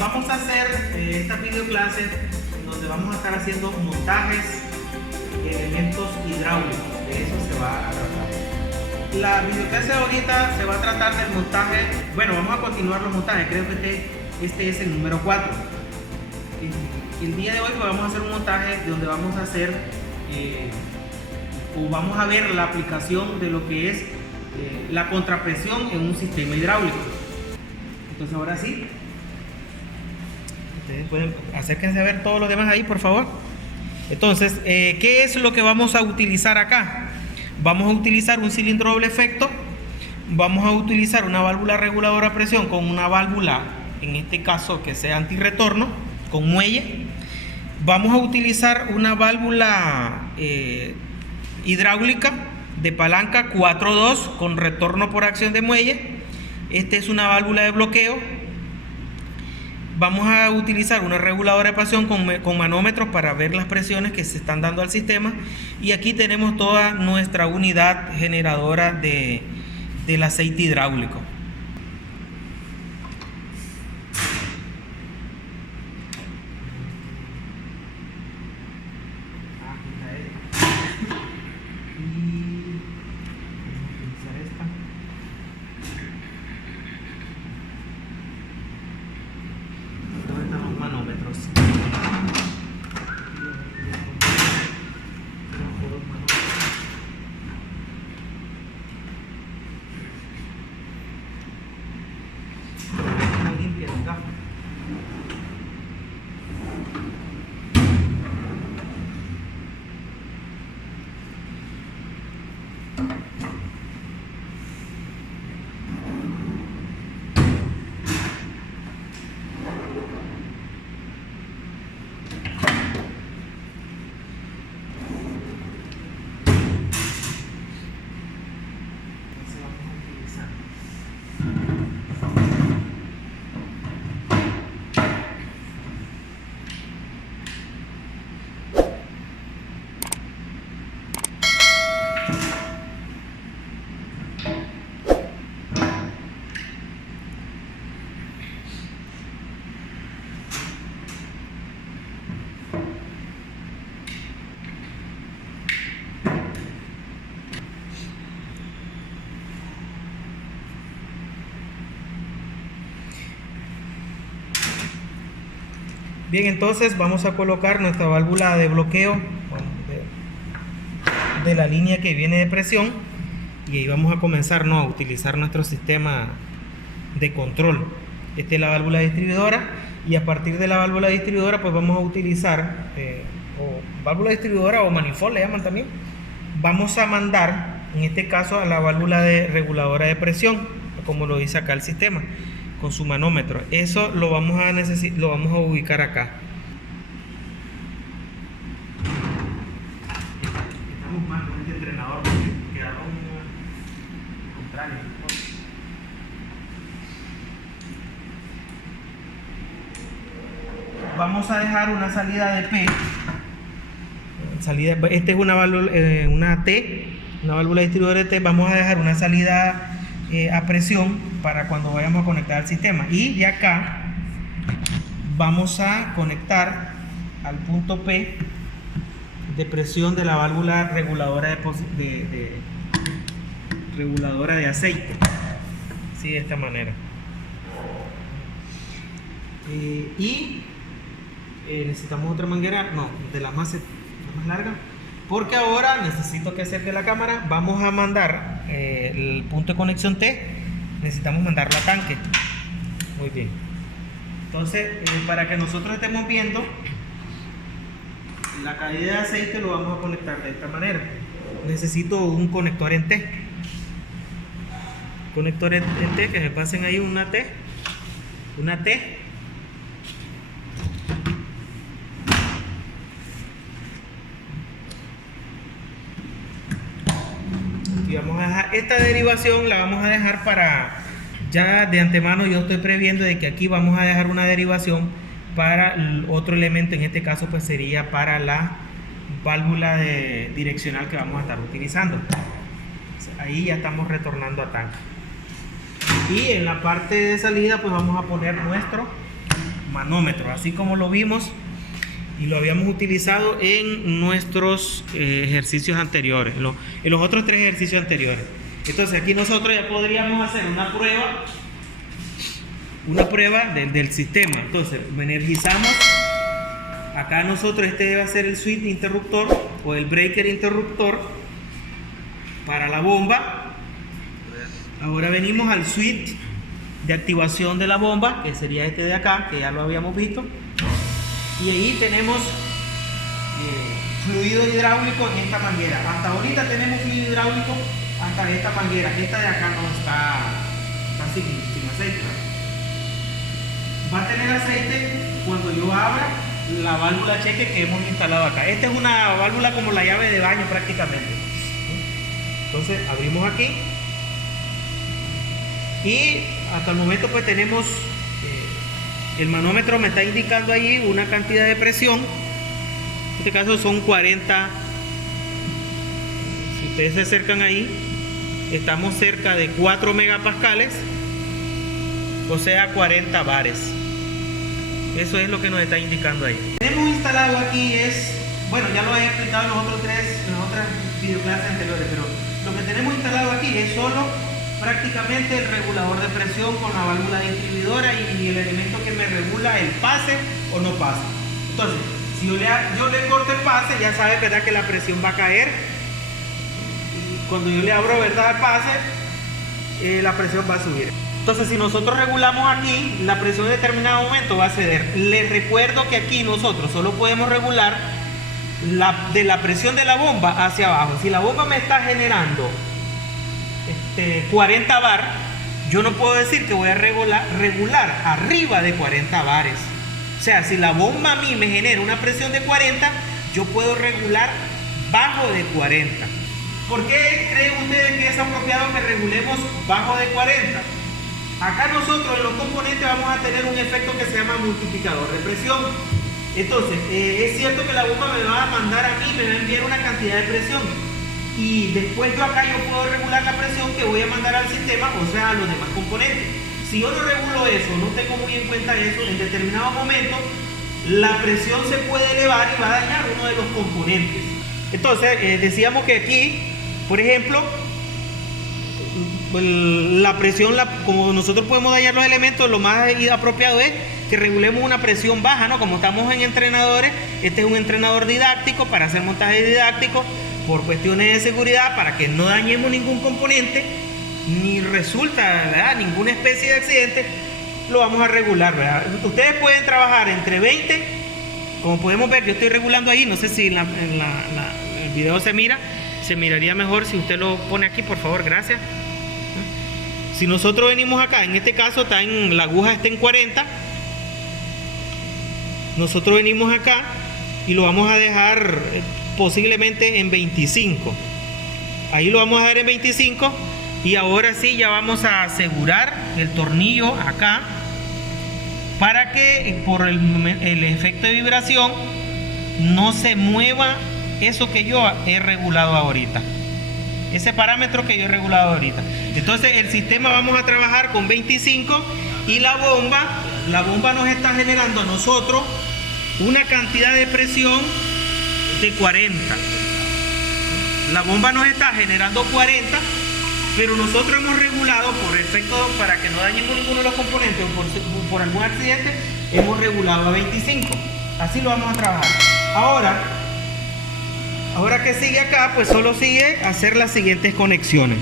vamos a hacer esta videoclase donde vamos a estar haciendo montajes de elementos hidráulicos. De eso se va a tratar. La videoclase ahorita se va a tratar del montaje. Bueno, vamos a continuar los montajes. Creo que este es el número 4. El día de hoy pues, vamos a hacer un montaje donde vamos a hacer o vamos a ver la aplicación de lo que es la contrapresión en un sistema hidráulico. Entonces ahora sí, ustedes pueden, acérquense a ver todos los demás ahí, por favor. Entonces, ¿qué es lo que vamos a utilizar acá? Vamos a utilizar un cilindro doble efecto, vamos a utilizar una válvula reguladora de presión con una válvula, en este caso que sea antirretorno, con muelle. Vamos a utilizar una válvula hidráulica de palanca 4.2 con retorno por acción de muelle. Esta es una válvula de bloqueo. Vamos a utilizar una reguladora de presión con manómetros para ver las presiones que se están dando al sistema. Y aquí tenemos toda nuestra unidad generadora del aceite hidráulico. Bien, entonces vamos a colocar nuestra válvula de bloqueo de la línea que viene de presión y ahí vamos a comenzar a utilizar nuestro sistema de control. Esta es la válvula distribuidora y a partir de la válvula distribuidora pues vamos a utilizar o válvula distribuidora o manifold le llaman también. Vamos a mandar en este caso a la válvula de reguladora de presión, como lo dice acá el sistema, con su manómetro. Eso lo vamos a ubicar acá. Estamos mal con este entrenador porque quedaron contrario. Vamos a dejar una salida de P. Esta es una válvula, una T, una válvula distribuidora de T. Vamos a dejar una salida a presión para cuando vayamos a conectar al sistema, y de acá vamos a conectar al punto P de presión de la válvula reguladora reguladora de aceite, así de esta manera. Y necesitamos otra manguera, no, de la más larga, porque ahora necesito que acerque la cámara. Vamos a mandar el punto de conexión T, necesitamos mandarlo a tanque. Muy bien. Entonces, para que nosotros estemos viendo la caída de aceite, lo vamos a conectar de esta manera. Necesito un conector en T. Conector en T, que me pasen ahí una T. Y vamos a dejar esta derivación, la vamos a dejar para, ya de antemano yo estoy previendo de que aquí vamos a dejar una derivación para el otro elemento. En este caso pues sería para la válvula direccional que vamos a estar utilizando. Ahí ya estamos retornando a tanque. Y en la parte de salida pues vamos a poner nuestro manómetros, así como lo vimos y lo habíamos utilizado en nuestros ejercicios anteriores, en los otros 3 ejercicios anteriores. Entonces aquí nosotros ya podríamos hacer una prueba del sistema. Entonces energizamos. Acá nosotros este va a ser el switch interruptor o el breaker interruptor para la bomba. Ahora venimos al switch de activación de la bomba, que sería este de acá, que ya lo habíamos visto. Y ahí tenemos fluido hidráulico en esta manguera. Hasta ahorita tenemos fluido hidráulico hasta esta manguera. Esta de acá no está sin aceite. Va a tener aceite cuando yo abra la válvula cheque que hemos instalado acá. Esta es una válvula como la llave de baño prácticamente. Entonces abrimos aquí y hasta el momento pues tenemos el manómetro me está indicando ahí una cantidad de presión. En este caso son 40. Si ustedes se acercan ahí, estamos cerca de 4 megapascales, o sea 40 bares. Eso es lo que nos está indicando ahí. Tenemos instalado aquí bueno, ya lo he explicado en los otras videoclases anteriores, pero lo que tenemos instalado aquí es solo prácticamente el regulador de presión con la válvula distribuidora y el elemento que me regula el pase o no pase. Entonces, si yo le corto el pase, ya sabe, ¿verdad?, que la presión va a caer. Y cuando yo le abro, ¿verdad?, el pase, la presión va a subir. Entonces, si nosotros regulamos aquí, la presión en determinado momento va a ceder. Les recuerdo que aquí nosotros solo podemos regular de la presión de la bomba hacia abajo. Si la bomba me está generando 40 bar, yo no puedo decir que voy a regular arriba de 40 bares. O sea, si la bomba a mí me genera una presión de 40, yo puedo regular bajo de 40. ¿Por qué creen ustedes que es apropiado que regulemos bajo de 40? Acá nosotros en los componentes vamos a tener un efecto que se llama multiplicador de presión. Entonces, es cierto que la bomba me va a mandar a mí, me va a enviar una cantidad de presión. Y después yo puedo regular la presión que voy a mandar al sistema, o sea, a los demás componentes. Si yo no regulo eso, no tengo muy en cuenta eso, en determinado momento la presión se puede elevar y va a dañar uno de los componentes. Entonces, decíamos que aquí, por ejemplo, la presión, como nosotros podemos dañar los elementos, lo más apropiado es que regulemos una presión baja, ¿no? Como estamos en entrenadores, este es un entrenador didáctico para hacer montaje didáctico, por cuestiones de seguridad, para que no dañemos ningún componente, ni resulta, ¿verdad?, ninguna especie de accidente, lo vamos a regular, ¿verdad? Ustedes pueden trabajar entre 20, como podemos ver, yo estoy regulando ahí, no sé si el video se miraría mejor si usted lo pone aquí, por favor, gracias. Si nosotros venimos acá, en este caso la aguja está en 40, nosotros venimos acá y lo vamos a dejar posiblemente en 25. Ahí lo vamos a dejar en 25 y ahora sí ya vamos a asegurar el tornillo acá para que por el efecto de vibración no se mueva eso que yo he regulado ahorita, ese parámetro que yo he regulado ahorita. Entonces el sistema vamos a trabajar con 25 y la bomba nos está generando a nosotros una cantidad de presión de 40. La bomba nos está generando 40, pero nosotros hemos regulado por efecto, para que no dañemos ninguno de los componentes o por algún accidente, hemos regulado a 25. Así lo vamos a trabajar. Ahora que sigue acá, pues solo sigue hacer las siguientes conexiones.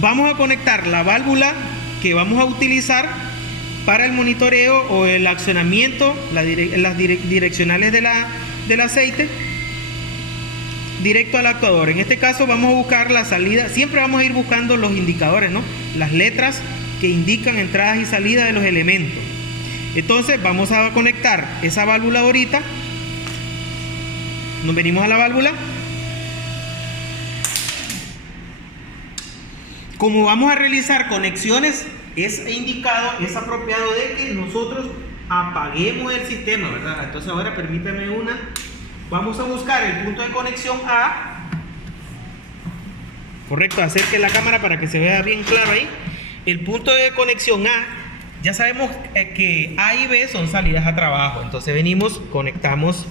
Vamos a conectar la válvula que vamos a utilizar para el monitoreo o el accionamiento, las direccionales del aceite, directo al actuador. En este caso vamos a buscar la salida, siempre vamos a ir buscando los indicadores, ¿no?, las letras que indican entradas y salidas de los elementos. Entonces vamos a conectar esa válvula ahorita. Nos venimos a la válvula. Como vamos a realizar conexiones, es indicado, es apropiado de que nosotros apaguemos el sistema, ¿verdad? Entonces ahora permítame vamos a buscar el punto de conexión A. Correcto, acerque la cámara para que se vea bien claro ahí. El punto de conexión A Ya sabemos que A y B son salidas a trabajo. Entonces venimos, conectamos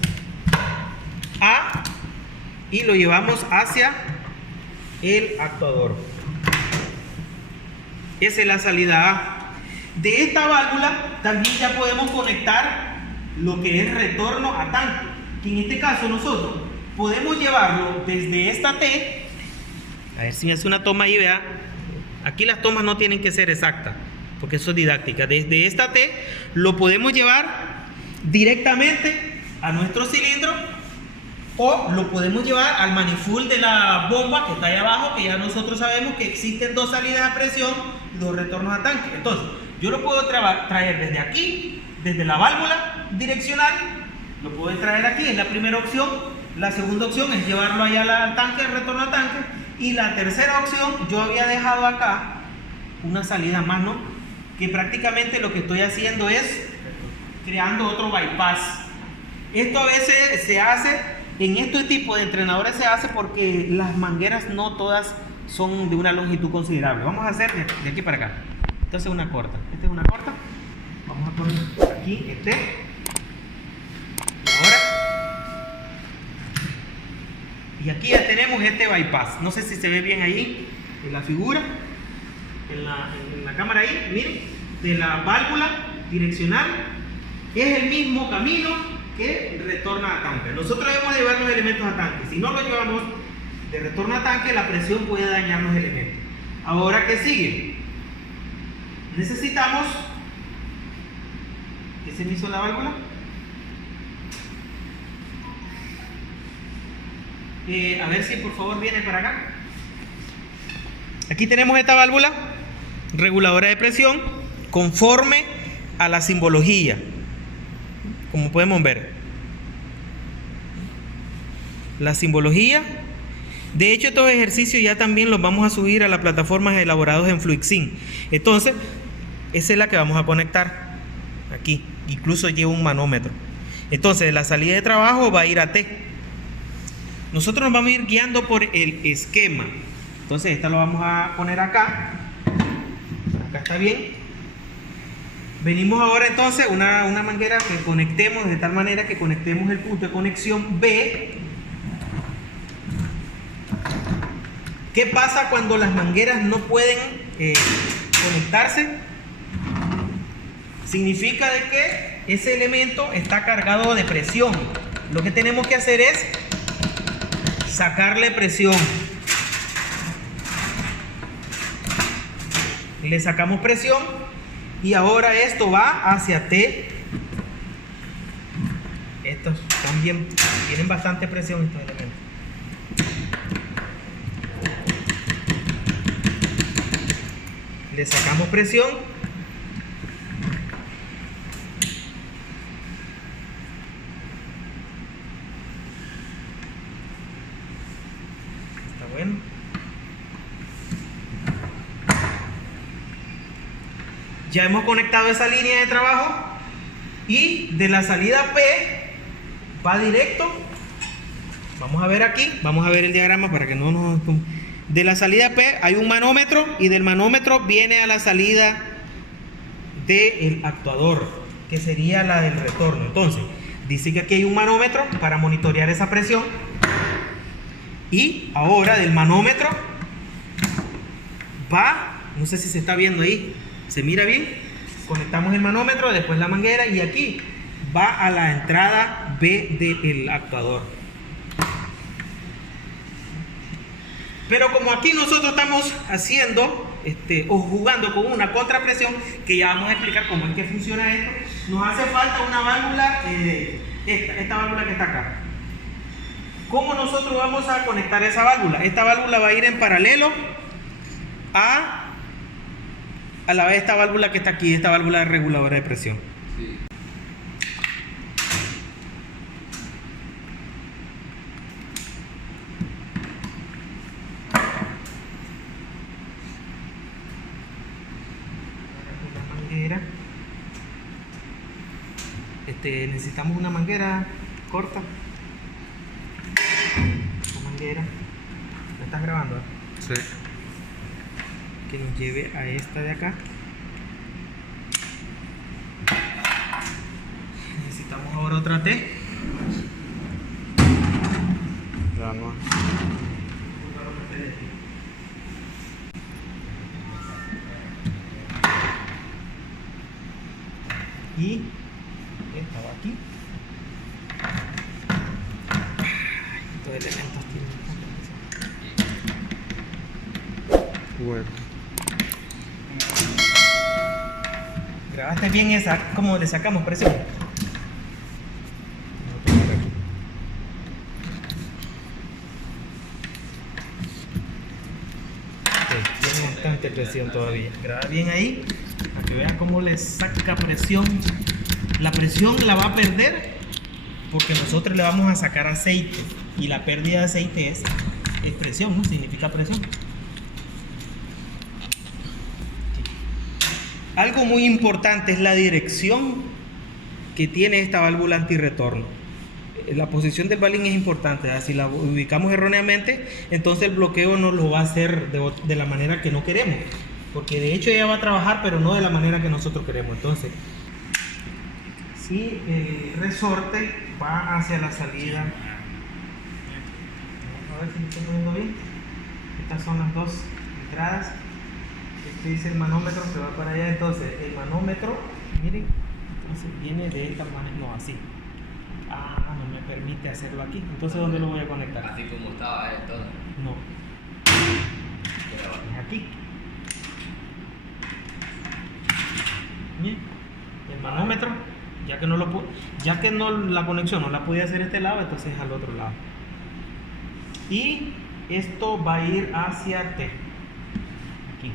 A y lo llevamos hacia el actuador. Esa es la salida A. De esta válvula también ya podemos conectar lo que es retorno a tanque, que en este caso nosotros podemos llevarlo desde esta T. A ver si me hace una toma ahí, vea. Aquí las tomas no tienen que ser exactas, porque eso es didáctica. Desde esta T lo podemos llevar directamente a nuestro cilindro, o lo podemos llevar al manifold de la bomba que está ahí abajo, que ya nosotros sabemos que existen dos salidas a presión y dos retornos a tanque. Entonces, yo lo puedo traer desde aquí, desde la válvula direccional, lo puedo traer aquí, es la primera opción. La segunda opción es llevarlo allá al tanque, al retorno a tanque. Y la tercera opción, yo había dejado acá una salida más, ¿no? Que prácticamente lo que estoy haciendo es creando otro bypass. Esto a veces se hace, en este tipo de entrenadores se hace porque las mangueras no todas son de una longitud considerable. Vamos a hacer de aquí para acá. Esta es una corta. Esta es una corta. Vamos a poner aquí este. Ahora. Y aquí ya tenemos este bypass. No sé si se ve bien ahí en la figura. En la cámara ahí, miren, de la válvula direccional. Es el mismo camino que retorna a tanque. Nosotros debemos llevar los elementos a tanque. Si no lo llevamos de retorno a tanque, la presión puede dañar los elementos. Ahora, ¿qué sigue? Necesitamos, ¿qué se me hizo la válvula? A ver si por favor viene para acá. Aquí tenemos esta válvula reguladora de presión conforme a la simbología, como podemos ver. La simbología. De hecho, estos ejercicios ya también los vamos a subir a las plataformas elaborados en Fluixin. Entonces, esa es la que vamos a conectar aquí. Incluso lleva un manómetro. Entonces, la salida de trabajo va a ir a T. Nosotros nos vamos a ir guiando por el esquema. Entonces, esta lo vamos a poner acá. Acá está bien. Venimos ahora entonces una manguera que conectemos de tal manera que conectemos el punto de conexión B. ¿Qué pasa cuando las mangueras no pueden conectarse? Significa de que ese elemento está cargado de presión. Lo que tenemos que hacer es sacarle presión. Le sacamos presión y ahora esto va hacia T. Estos también tienen bastante presión estos elementos. Le sacamos presión. Está bueno. Ya hemos conectado esa línea de trabajo y de la salida P va directo. Vamos a ver aquí, vamos a ver el diagrama para que no nos... De la salida P hay un manómetro y del manómetro viene a la salida del actuador, que sería la del retorno. Entonces, dice que aquí hay un manómetro para monitorear esa presión. Y ahora del manómetro va, no sé si se está viendo ahí, ¿se mira bien? Conectamos el manómetro, después la manguera y aquí va a la entrada B del actuador. Pero como aquí nosotros estamos haciendo o jugando con una contrapresión, que ya vamos a explicar cómo es que funciona esto, nos hace falta una válvula, esta válvula que está acá. ¿Cómo nosotros vamos a conectar esa válvula? Esta válvula va a ir en paralelo a la vez esta válvula que está aquí, esta válvula reguladora de presión. Sí. Necesitamos una manguera corta. Una manguera. ¿Me estás grabando? Sí. Que nos lleve a esta de acá. otra T. Ya no. Y esta va aquí. Estos elementos tienen. Bueno. ¿Grabaste bien esa? ¿Cómo le sacamos presión? Tiene bastante presión todavía. Graba bien ahí, para que veas cómo le saca presión. La presión la va a perder porque nosotros le vamos a sacar aceite. Y la pérdida de aceite es presión, ¿no? Significa presión. Algo muy importante es la dirección que tiene esta válvula antirretorno. La posición del balín es importante, ¿verdad? Si la ubicamos erróneamente, entonces el bloqueo no lo va a hacer de la manera que no queremos, porque de hecho ella va a trabajar, pero no de la manera que nosotros queremos. Entonces, si el resorte va hacia la salida, vamos a ver si me estoy poniendo bien. Estas son las dos entradas. Este dice el manómetro que va para allá. Entonces el manómetro, miren, entonces viene de esta manera, no así. No me permite hacerlo aquí. Entonces, ¿dónde lo voy a conectar? Así como estaba entonces. No, es aquí. Bien. El manómetro, ya que no la conexión no la podía hacer este lado, entonces al otro lado. Y esto va a ir hacia T. Aquí.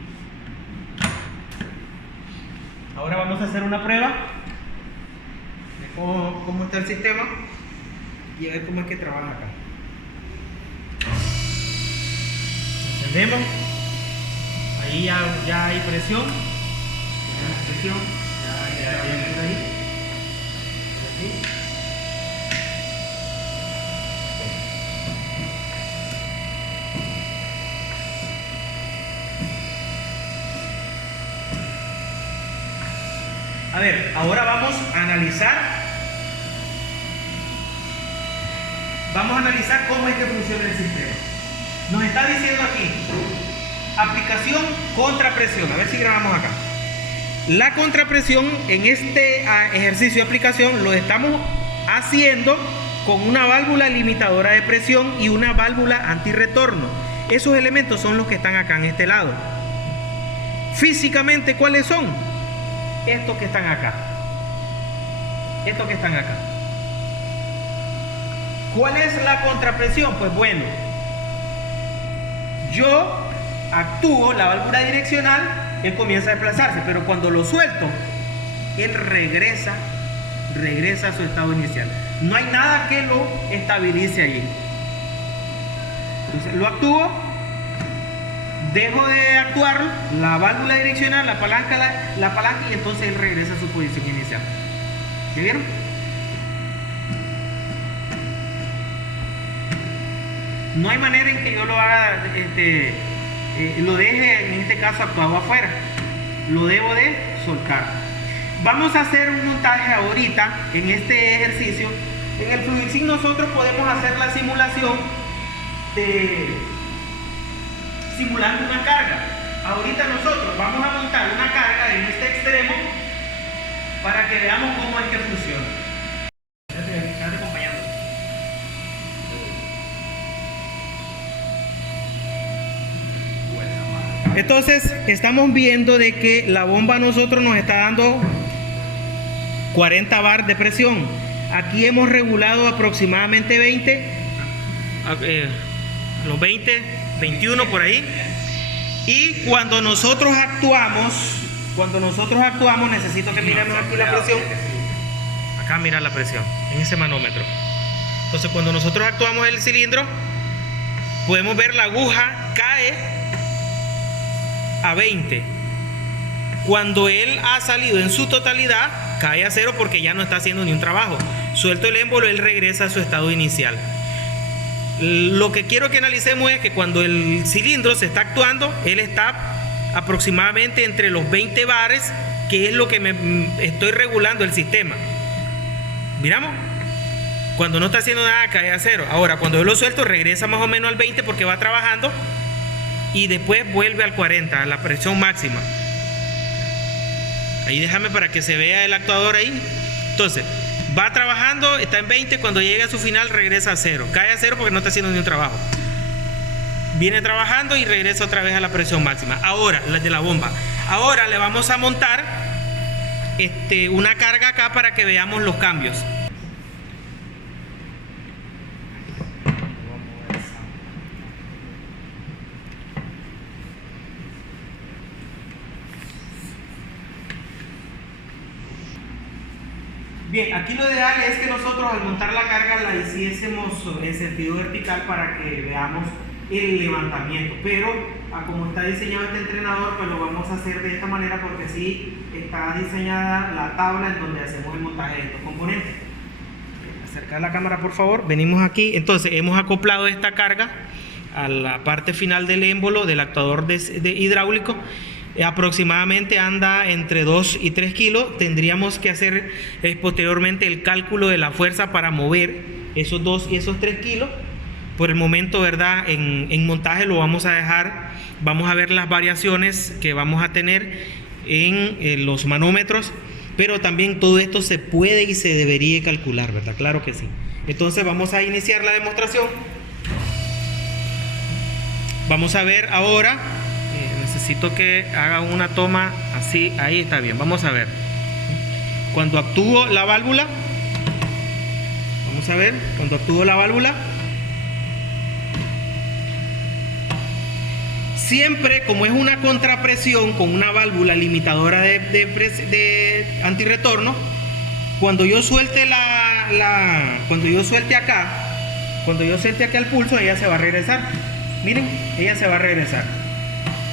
Ahora vamos a hacer una prueba de cómo está el sistema y a ver cómo es que trabaja acá. Encendemos. Ahí ya hay presión. Tenemos presión. Ya hay por ahí. Por aquí. A ver, ahora vamos a analizar cómo es que funciona el sistema. Nos está diciendo aquí, aplicación contrapresión. A ver si grabamos acá. La contrapresión en este ejercicio de aplicación lo estamos haciendo con una válvula limitadora de presión y una válvula antirretorno. Esos elementos son los que están acá en este lado. Físicamente, ¿cuáles son? Estos que están acá. Estos que están acá. ¿Cuál es la contrapresión? Pues bueno, yo actúo la válvula direccional, él comienza a desplazarse, pero cuando lo suelto, él regresa a su estado inicial. No hay nada que lo estabilice allí. Entonces lo actúo, dejo de actuar, la válvula direccional, la palanca y entonces él regresa a su posición inicial. ¿Ya vieron? No hay manera en que yo lo haga, lo deje en este caso actuado afuera. Lo debo de soltar. Vamos a hacer un montaje ahorita en este ejercicio. En el FluidSync nosotros podemos hacer la simulación simulando una carga. Ahorita nosotros vamos a montar una carga en este extremo para que veamos cómo es que funciona. Quédate acompañando. Entonces estamos viendo de que la bomba a nosotros nos está dando 40 bar de presión. Aquí hemos regulado aproximadamente 20, los 20, 21 por ahí. Y cuando nosotros actuamos, necesito que miremos aquí la presión. Acá mira la presión, en ese manómetro. Entonces cuando nosotros actuamos el cilindro, podemos ver la aguja cae a 20. Cuando él ha salido en su totalidad, cae a 0 porque ya no está haciendo ni un trabajo. Suelto el émbolo, él regresa a su estado inicial. Lo que quiero que analicemos es que cuando el cilindro se está actuando, él está aproximadamente entre los 20 bares, que es lo que me estoy regulando el sistema. ¿Miramos? Cuando no está haciendo nada cae a 0. Ahora, cuando yo lo suelto, regresa más o menos al 20 porque va trabajando y después vuelve al 40, a la presión máxima. Ahí déjame para que se vea el actuador ahí. Entonces, va trabajando, está en 20, cuando llega a su final regresa a 0. Cae a 0 porque no está haciendo ni un trabajo. Viene trabajando y regresa otra vez a la presión máxima. Ahora, la de la bomba. Ahora le vamos a montar una carga acá para que veamos los cambios. Bien, aquí lo ideal es que nosotros al montar la carga la hiciésemos en sentido vertical para que veamos el levantamiento, pero como está diseñado este entrenador, pues lo vamos a hacer de esta manera porque así está diseñada la tabla en donde hacemos el montaje de estos componentes. Acercar la cámara por favor, venimos aquí, entonces hemos acoplado esta carga a la parte final del émbolo del actuador de hidráulico. Aproximadamente anda entre 2 y 3 kilos. Tendríamos que hacer posteriormente el cálculo de la fuerza para mover esos 2 y esos 3 kilos. Por el momento, ¿verdad? En montaje lo vamos a dejar. Vamos a ver las variaciones que vamos a tener en los manómetros, pero también todo esto se puede y se debería calcular, ¿verdad? Claro que sí. Entonces vamos a iniciar la demostración. Vamos a ver ahora. Necesito que haga una toma así, ahí está bien. Vamos a ver. Cuando actúo la válvula, vamos a ver, cuando actúo la válvula, siempre como es una contrapresión con una válvula limitadora de antirretorno, cuando yo suelte cuando yo suelte acá el pulso, ella se va a regresar. Miren, ella se va a regresar.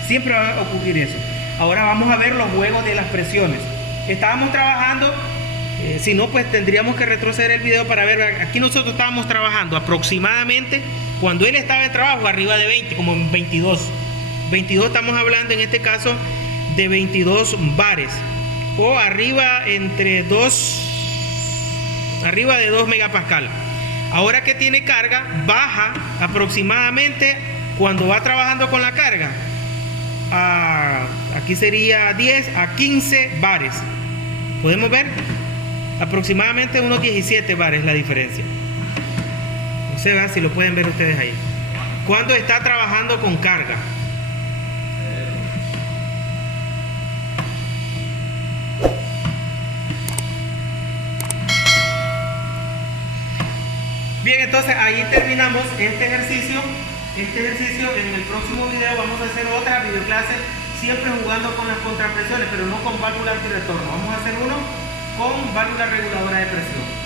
Siempre va a ocurrir eso. Ahora vamos a ver los juegos de las presiones. Estábamos trabajando, si no, pues tendríamos que retroceder el video para ver. Aquí nosotros estábamos trabajando aproximadamente, cuando él estaba en trabajo, arriba de 20, como en 22. 22 estamos hablando en este caso de 22 bares. O arriba de 2 megapascal. Ahora que tiene carga, baja aproximadamente cuando va trabajando con la carga. Aquí sería 10 a 15 bares. Podemos ver aproximadamente unos 17 bares la diferencia. No sé si lo pueden ver ustedes ahí. Cuando está trabajando con carga. Bien, entonces ahí terminamos este ejercicio. En el próximo video vamos a hacer otra videoclase, siempre jugando con las contrapresiones, pero no con válvula antirretorno. Vamos a hacer uno con válvula reguladora de presión.